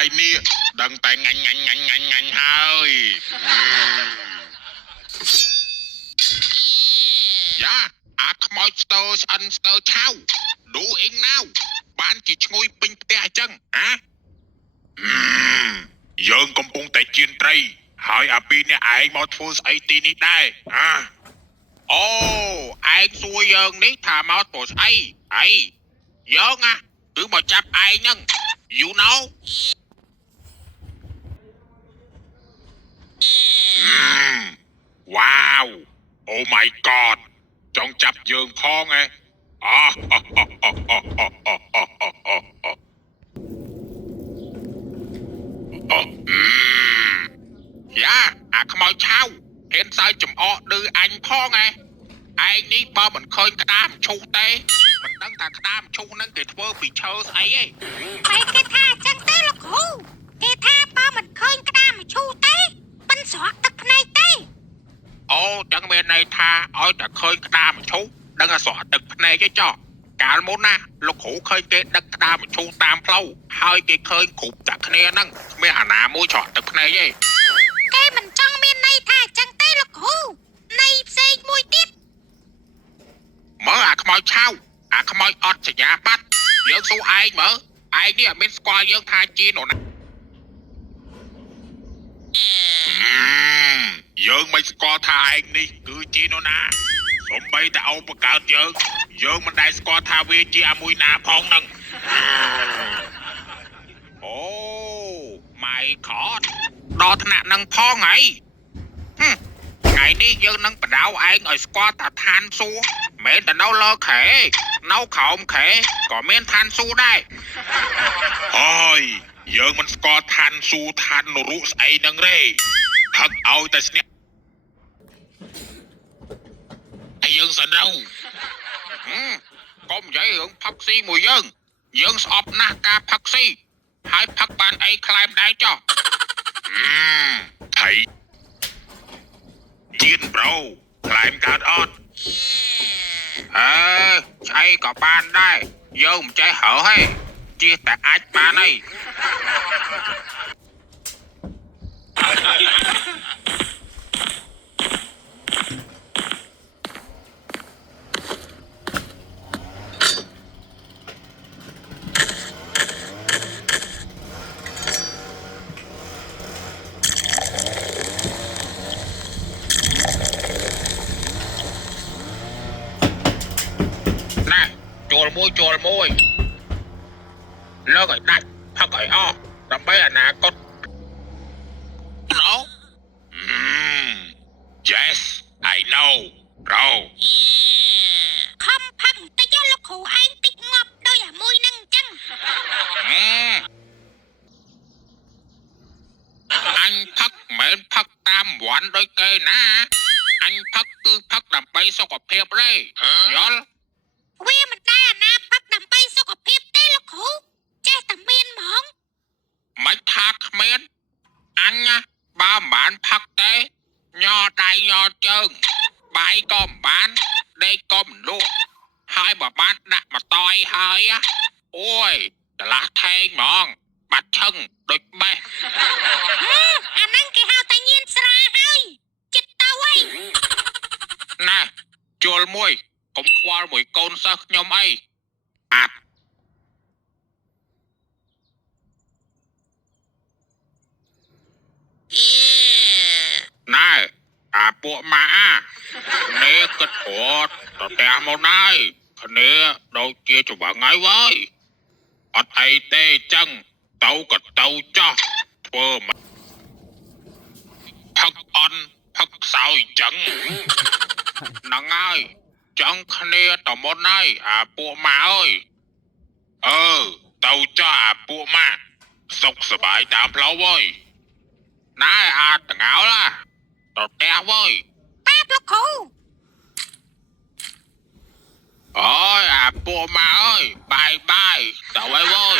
បាយនេះដឹងតែងាញ់ហើយយ៉ាអាខ្មោចស្ទើឆ្អិនស្ទើឆៅឌូអ៊ីងណាវបានជាឈ្ងុយពេញផ្ទះអញ្ចឹងយើងកំពុងតែជៀនត្រីហើយអាពីរអ្នកឯងមកធ្វើស្អីទីនេះដែរអូឯងសួរយើងនេះថាមកធ្វើស្អីយើងគឺមកចាប់ឯងហ្នឹង you know វ៉ាវ oh my god ចង់ចាប់យើងផងហ៎យ៉ាអាខ្មោចឆៅហ៊ានសើចចំអកឌឺអញផងហ៎ឯងនេះបើមិនឃើញក្តាមឈូសទេមិនដឹងថាក្តាមឈូសហ្នឹងគេធ្វើពីឈើស្អីឯងបែរគេថាអញ្ចឹងទេលោកគ្រូគេថាបើមិនឃើញក្តាមឈូសទេមិនស្រក់ទឹកភ្នែកទេអូចឹងមានន័យថាឲ្យតែឃើញក្តាមឈូសដឹងថាស្រក់ទឹកភ្នែកឯងចុះកាលមុនណាលោកគ្រូឃើញគេដឹកក្តាមឈូសតាមផ្លូវហើយគេឃើញគ្រប់តែគ្នាហ្នឹងគ្មានអាណាមួយស្រក់ទឹកភ្នែកទេគេមិនចង់មានន័យថាអញ្ចឹងទេលោកគ្រូន័យផ្សេងមួយទៀតមើលអាខ្មោចឆៅអាខ្មោចអត់សញ្ញាបត្រយើងសួរឯងមើលឯងនេះអត់មានស្គាល់យើងថាជានរណាយើងមិនស្គាល់ថាឯងនេះគឺជានរណាសូម្បីតែអោបកើតយើងមិនដែលស្គាល់ថាវាជាអាមួយណាផងហ្នឹងអូ my god ដល់ថ្នាក់ហ្នឹងផងហើយថ្ងៃនេះយើងនឹងបដៅឯងឲ្យស្គាល់ថាឋានសួគ៌មិនតែនៅលើខែនៅក្រោមខែក៏មានឋានសួគ៌ដែរហើយយើងមិនស្គាល់ឋានសួគ៌ឋាននរកស្អីហ្នឹងទេផឹកឲ្យតែស្នាក់ហើយយើងសិនទៅកុំនិយាយរឿងផឹកស៊ីមួយយើងស្អប់ណាស់ការផឹកស៊ីហើយផឹកបានអីខ្លែមដែរចុះថៃជៀនប្រូខ្លែមកើតអត់ស្អីក៏បានដែរយើងមិនចេះហើហេជិះតែអាចបានអីចូលមួយលើកឲ្យដាច់ផឹកឲ្យអស់ដើម្បីអនាគត No Yes I know bro ខំផឹកបន្តិចលោកគ្រូឯងតិចងាប់ដោយអាមួយហ្នឹងអញ្ចឹងអញផឹកមិនផឹកតាមវ័នដូចគេណាអញផឹកគឺផឹកដើម្បីសុខភាពទេយល់វាមិនដែរអាណាផឹកដើម្បីសុខភាពទេលោកគ្រូចេះតែមានហ្មងមិនថាគ្មានអញបើមិនបានផឹកទេញ័រដៃញ័រជើងបាយក៏មិនបានដេកក៏មិនលក់ហើយបើបានដាក់មកតយហើយអូយឆ្លាស់ថេងហ្មងបាត់ឈឹងដូចបេះអាហ្នឹងគេហៅតែញៀនស្រាហើយចិត្តទៅអីណាជួលមួយកុំខ្វល់មួយកូនសិស្សខ្ញុំអីអាប់ណែអាពួកម៉ាគ្នាគិតព្រោះទៅផ្ទះមកហើយគ្នាដូចជាច្បងហើយវើយអត់អីទេចឹងទៅក៏ទៅចោះធ្វើមកផឹកអន់ផឹកខ្សោយចឹងហ្នឹងហើយចង់គ្នាតមុនហើយអាពួកម៉ាអើយទៅចោះអាពួកម៉ាសុខសบายតាមផ្លូវវើយណែអាតងោឡាទៅផ្ទះវើយបាទលោកគ្រូអូយអាពួកម៉ាអើយបាយទៅហើយវើយ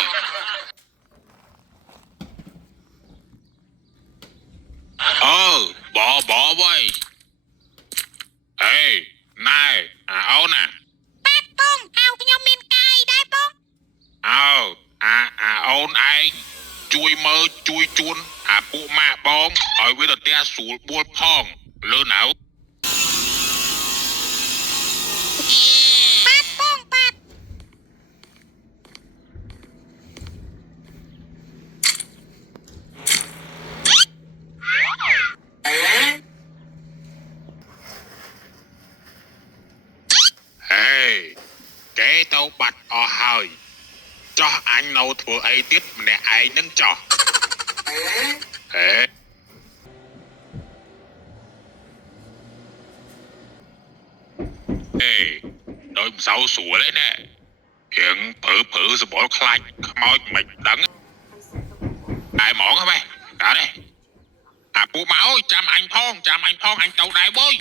បវើយហេណែអាអូនណាបាទបងហៅខ្ញុំមានកាយដែរបងអាអូនឯង ជួយមើលជួយជួនអាពួកម៉ាក់បងឲ្យវាទៅផ្ទះស្រួលបួលផងលើណៅ បាទបងបាទ ហេគេទៅបាត់អស់ហើយចោះអញនៅធ្វើអីទៀតម្នាក់ឯងនឹងចោះហេអេដោយមិនសូវស្រួលទេណែរៀងព្រឺសបល់ខ្លាចខ្មោចមិនដឹងតែហ្មងហ៎ម៉េចតើនេះអាពួកមកអើយចាំអញផងអញទៅដែរវើយ